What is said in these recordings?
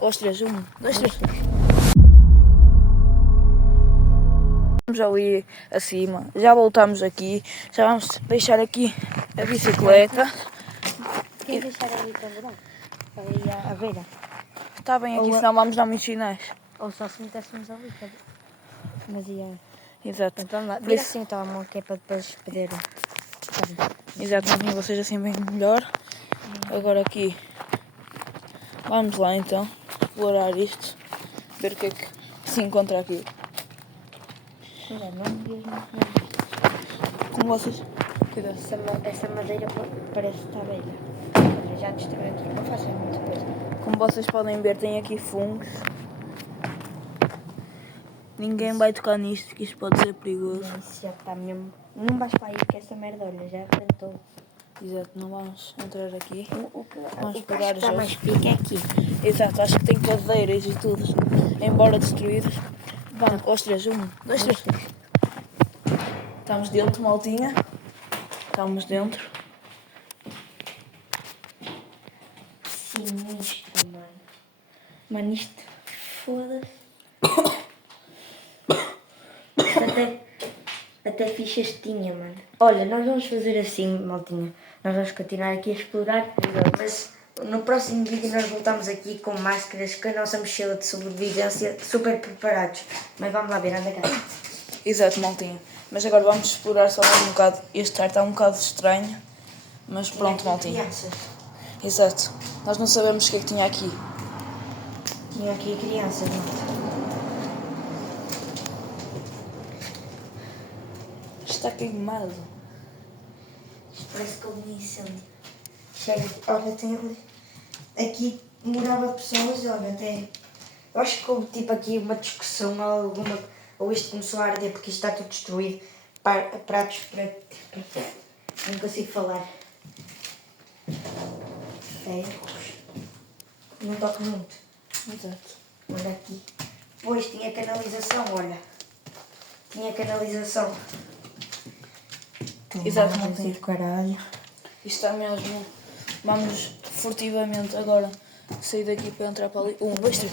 Aos três, um, dois, três. Vamos ali acima, já voltamos aqui, já vamos deixar aqui a bicicleta. Quem deixar ali para virar? Ali à beira. Está bem aqui, Ou a- senão vamos dar muitos sinais. Ou só se metéssemos ali. Tá? Mas ia. Exato. Pronto, vamos lá. Por Vira isso- assim o telemóvel que é para depois poder. Exato, mas vocês assim bem melhor. Agora aqui, vamos lá então, explorar isto, ver o que é que se encontra aqui. Não, não devias não. Com vocês, cuidado. Essa madeira parece estar velha. Olha, já destruiu tudo. Não façam muita coisa. Como vocês podem ver, tem aqui fungos. Ninguém vai tocar nisto, que isto pode ser perigoso. Não, isso já está mesmo. Não vais para aí que essa merda, olha, já arrebentou. Exato, não vamos entrar aqui. O que Vamos acho pegar que está já. mais pique é aqui. Exato, acho que tem cadeiras e tudo, embora destruídas. Vamos, aos três, um, dois, três. Estamos dentro, maltinha. Estamos dentro. Sinistro, mano. Mano, isto. Foda-se. Isto até fichas tinha, mano. Olha, nós vamos fazer assim, maltinha. Nós vamos continuar aqui a explorar, mas no próximo vídeo nós voltamos aqui com máscaras, com a nossa mochila de sobrevivência, super preparados. Mas vamos lá ver, anda cá. Exato, maltinha. Mas agora vamos explorar só mais um bocado. Este ar está um bocado estranho. Mas pronto, maltinha. Crianças. Exato. Nós não sabemos o que é que tinha aqui. Tinha aqui crianças, mano. Está queimado. Isto parece que houve um incêndio. Chega, olha, tem ali. Aqui morava pessoas, olha, até. Eu acho que houve tipo aqui uma discussão ou alguma. Ou isto começou a arder porque isto está tudo destruído. Pratos para. Não consigo falar. Ferros. Não toco muito. Exato. Olha aqui. Pois tinha canalização, olha. Tinha canalização. Exato, Não maltinha. sei caralho. Isto está mesmo. Vamos furtivamente agora sair daqui para entrar para ali. Um, dois, três.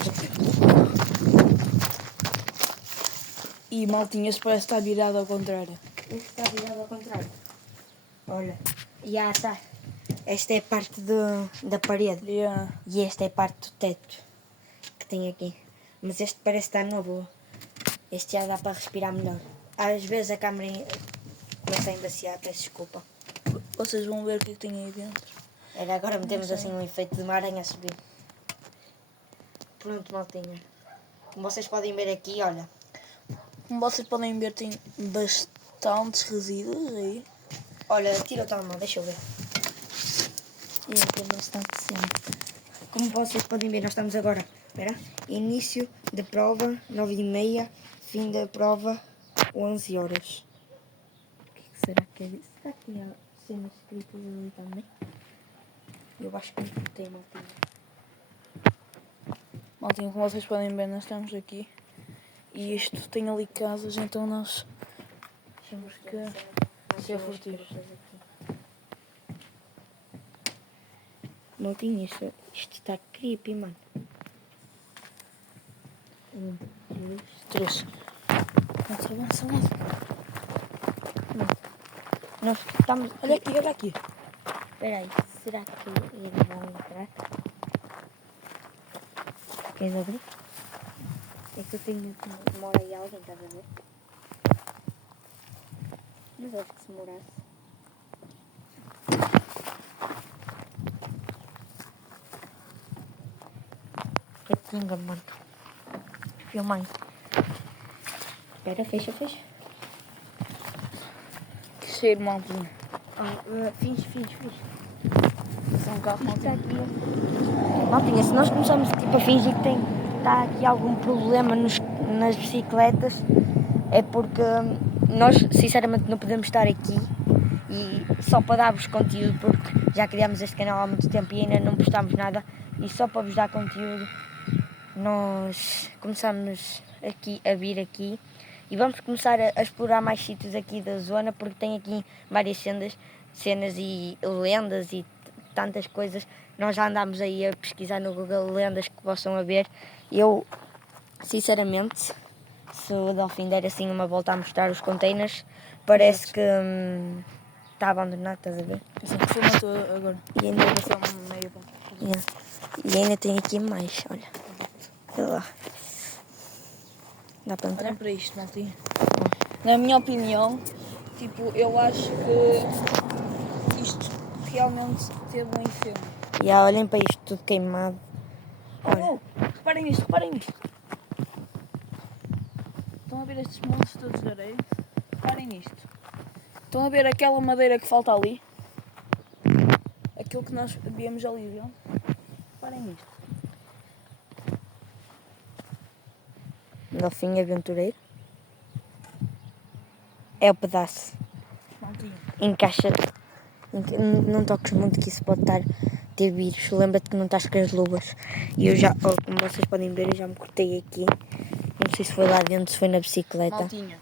E maltinha, este parece estar virado ao contrário. Este está virado ao contrário. Olha. Já está. Esta é a parte da parede. Yeah. E esta é a parte do teto que tem aqui. Mas este parece estar novo. Este já dá para respirar melhor. Às vezes a câmera começa a embaciar, peço desculpa. Vocês vão ver o que é que tem aí dentro. Era agora metemos assim um efeito de uma aranha a subir. Pronto, maltinha. Como vocês podem ver aqui, olha. Como vocês podem ver, tem bastantes resíduos aí. Olha, tira o telemóvel, deixa eu ver. Tem bastante cena. Como vocês podem ver, nós estamos agora. Espera. Início da prova, 9h30. Fim da prova, 11 horas. O que será que é isso? Será que há cenas escritas ali também? Eu acho que não tem, maltinha. Maltinha, como vocês podem ver, nós estamos aqui. E isto tem ali casas, então nós temos que ser furtivos. Maltinha, isto está creepy, mano. 1, 2, Três. Avança, avança. nós estamos. Olha aqui, olha aqui. Espera aí, será que eles vão entrar? Queres abrir? É que eu tenho que demora aí alguém, estás a ver? Mas acho que se demorasse. Que pinga, mano. Filma aí. Espera, fecha, fecha. Que cheiro, maltinha. Finge. São um carro, Isto está maltinha. aqui. Maltinha, se nós começarmos tipo, a fingir que está aqui algum problema nas bicicletas, é porque nós sinceramente não podemos estar aqui e só para dar-vos conteúdo, porque já criámos este canal há muito tempo e ainda não postámos nada, e só para vos dar conteúdo nós começamos aqui a vir aqui e vamos começar a explorar mais sítios aqui da zona, porque tem aqui várias cenas e lendas e tantas coisas Nós já andámos aí a pesquisar no Google lendas que possam haver. Eu, sinceramente, se o Delfim der assim uma volta a mostrar os containers, parece que está abandonado, estás a ver? Assim que formatou agora. E ainda, Vai ser uma meia volta. yeah. E ainda tem aqui mais, olha. Olha lá. Dá para entrar? Olhem para isto, maltinha. Na minha opinião, tipo, eu acho que isto realmente teve um incêndio. E olhem para isto tudo queimado. Olha. Oh, reparem nisto, reparem nisto. Estão a ver estes montes todos de areia? Reparem nisto. Estão a ver aquela madeira que falta ali? Aquilo que nós víamos ali, viu? Reparem nisto. Delfim aventureiro. É o pedaço. Maltinha. Encaixa. Não toques muito que isso pode ter vírus. Lembra-te que não estás com as luvas. E eu já, como vocês podem ver, eu já me cortei aqui. Não sei se foi lá dentro, se foi na bicicleta. Maltinha.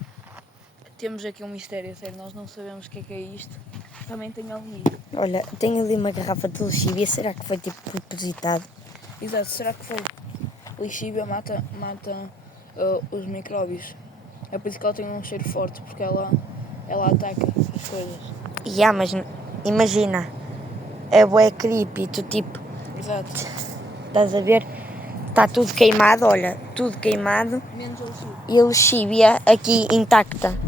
Temos aqui um mistério, sério. Nós não sabemos o que é isto. Também tem ali. Olha, tem ali uma garrafa de lexívia. Será que foi tipo depositado? Exato, será que foi? Lixívia mata os micróbios. É por isso que ela tem um cheiro forte, porque ela ataca as coisas. Mas imagina, é bué creepy, tu tipo, Exato. estás a ver? Está tudo queimado, olha, tudo queimado. Menos a lixívia. E a lexívia aqui intacta.